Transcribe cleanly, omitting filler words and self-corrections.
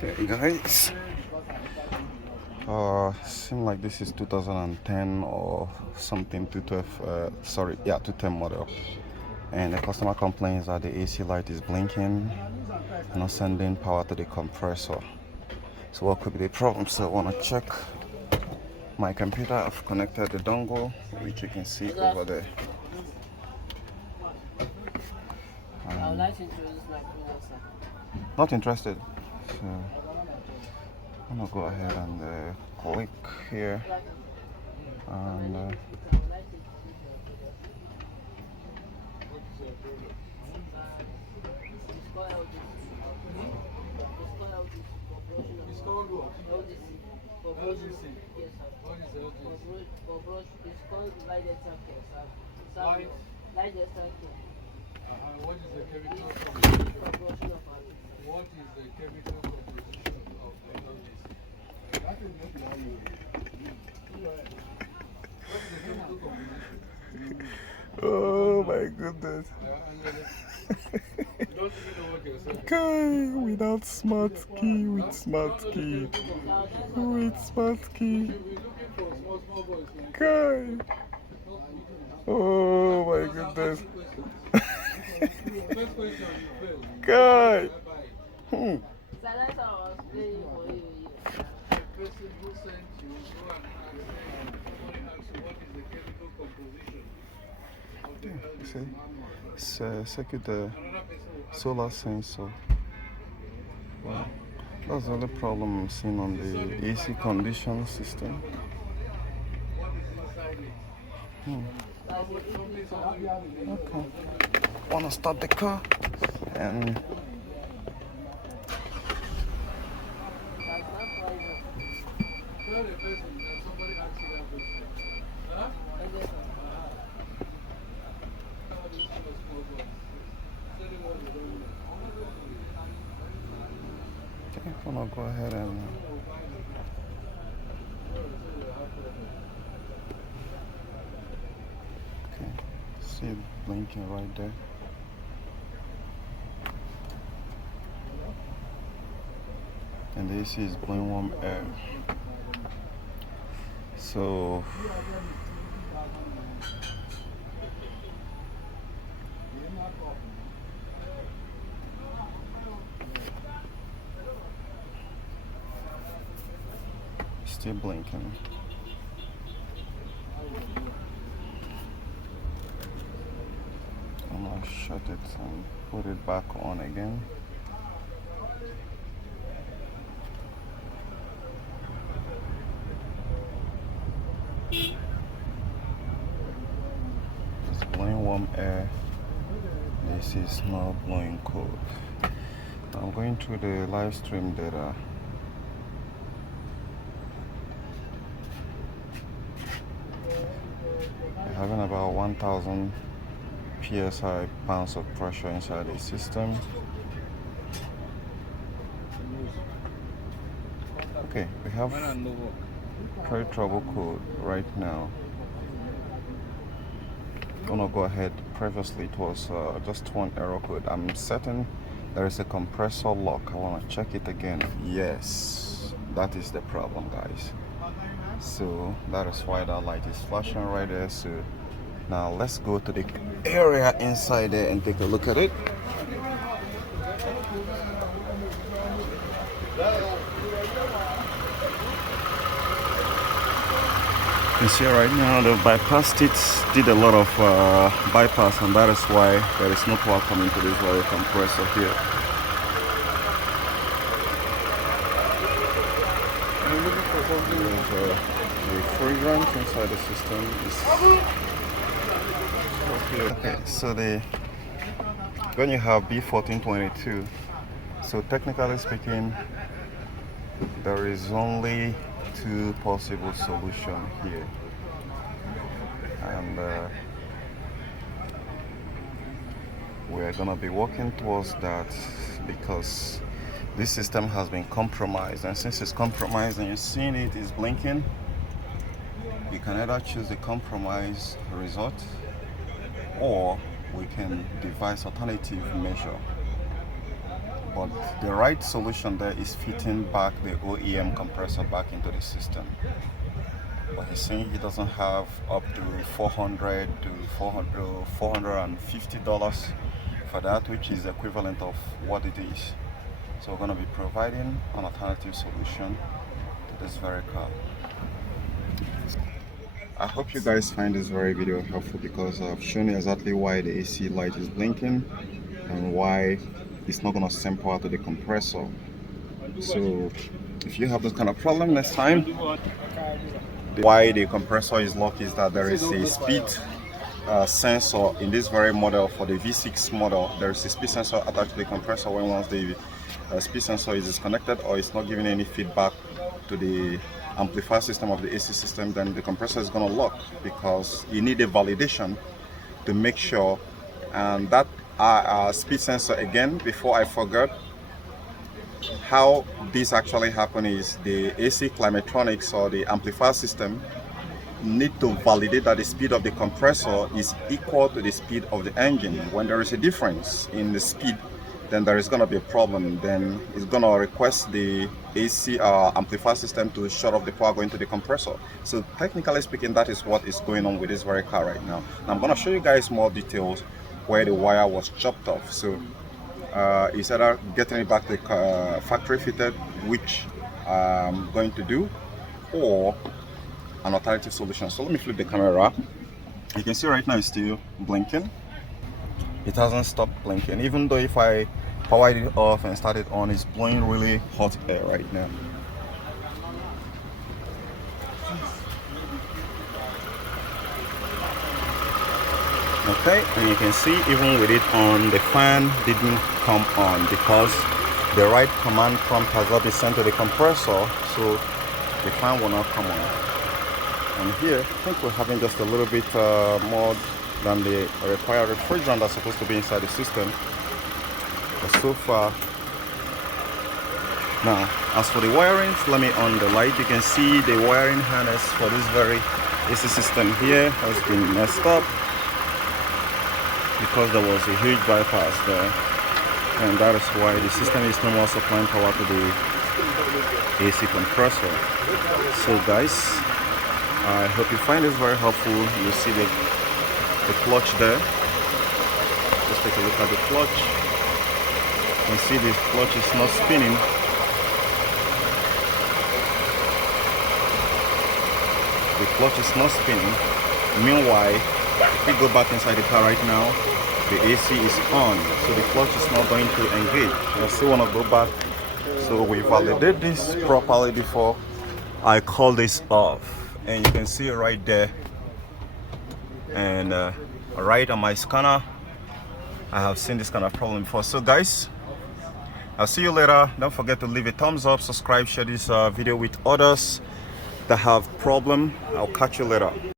Okay, guys. Seem like this is 2010 or something, 212. Sorry, yeah, 210 model. And the customer complains that the AC light is blinking, not sending power to the compressor. So what could be the problem? So I want to check my computer. I've connected the dongle, which you can see over there. I would like to introduce my product, sir. Not interested. So I'm gonna go ahead and click here and It's called what? LDC. For brush, yes, sir. For brush, it's called light extractor, sir. Light extractor. What is the chemical composition? For brushing of our What is the chemical composition of the LDC? What is the chemical composition? oh my goodness. You don't even know what you're saying. Guy without smart key, with smart key, with smart key. We're looking for small boys. Guy. Oh my goodness. First question, you failed. Guy. Bye-bye. So that's how I was playing for you. The person who sent you, go and ask them. Somebody asks you what is the chemical composition of the LDC. See, circuit Another person will ask solar sensor. Wow. That's the only problem I'm seeing on the AC condition system. what is inside it. Okay. Wanna start the car and That's not pleasure. Tell the person that somebody asked you that question. Huh? Okay, sir. How do you see the small boys? Say the word you don't know. okay, I'm gonna go ahead and okay. See it blinking right there. And the AC is blowing warm air. So still blinking. I'm gonna shut it and put it back on again. It's blowing warm air. This is not blowing cold. I'm going through the live stream data. We're having about 1,000 psi pounds of pressure inside the system. Okay, we have carry trouble code right now. I'm gonna go ahead. Previously it was just one error code. I'm certain there is a compressor lock. I want to check it again. Yes, that is the problem, guys. So that is why that light is flashing right there. So now let's go to the area inside there and take a look at it. You can see right now the bypassed it, did a lot of bypass, and that is why there is no power coming to this very compressor here. I'm looking for something with the fragrance inside the system. Okay, so when you have B1422, so technically speaking, there is only two possible solutions here, and we're gonna be working towards that because this system has been compromised, and since it's compromised and you're seeing it is blinking, you can either choose the compromise result or we can devise alternative measure. but the right solution there is fitting back the OEM compressor back into the system. But he's saying he doesn't have up to $400 to $450 for that, which is equivalent of what it is. So we're going to be providing an alternative solution to this very car. I hope you guys find this very video helpful, because I've shown you exactly why the AC light is blinking and why it's not going to send power to the compressor. So if you have this kind of problem next time, why the compressor is locked is that there is a speed sensor in this very model. For the V6 model, there is a speed sensor attached to the compressor. When once the speed sensor is disconnected or it's not giving any feedback to the amplifier system of the AC system, then the compressor is going to lock, because you need a validation to make sure. And that speed sensor, again, before I forgot, how this actually happens is the AC climatronics or the amplifier system need to validate that the speed of the compressor is equal to the speed of the engine. When there is a difference in the speed, then there is going to be a problem. Then it's going to request the AC amplifier system to shut off the power going to the compressor. So technically speaking, that is what is going on with this very car right now. Now I'm going to show you guys more details where the wire was chopped off. So it's either getting it back to the factory fitted, which I'm going to do, or an alternative solution. So let me flip the camera. You can see right now it's still blinking. It hasn't stopped blinking, even though if I powered it off and started on, it's blowing really hot air right now. Okay, and you can see even with it on, the fan didn't come on because the right command prompt has not been sent to the compressor, so the fan will not come on. And here, I think we're having just a little bit more than the required refrigerant that's supposed to be inside the system. But so far, now as for the wiring, let me on the light. You can see the wiring harness for this very AC system here has been messed up because there was a huge bypass there, and that is why the system is no more supplying power to the AC compressor. So guys, I hope you find this very helpful. You see the clutch there. Just take a look at the clutch. You can see the clutch is not spinning. The clutch is not spinning. Meanwhile, if we go back inside the car right now, the AC is on, so the clutch is not going to engage. I still want to go back, so we validate this properly before I call this off. And you can see it right there, and right on my scanner, I have seen this kind of problem before. So guys, I'll see you later. Don't forget to leave a thumbs up, subscribe, share this video with others that have problem. I'll catch you later.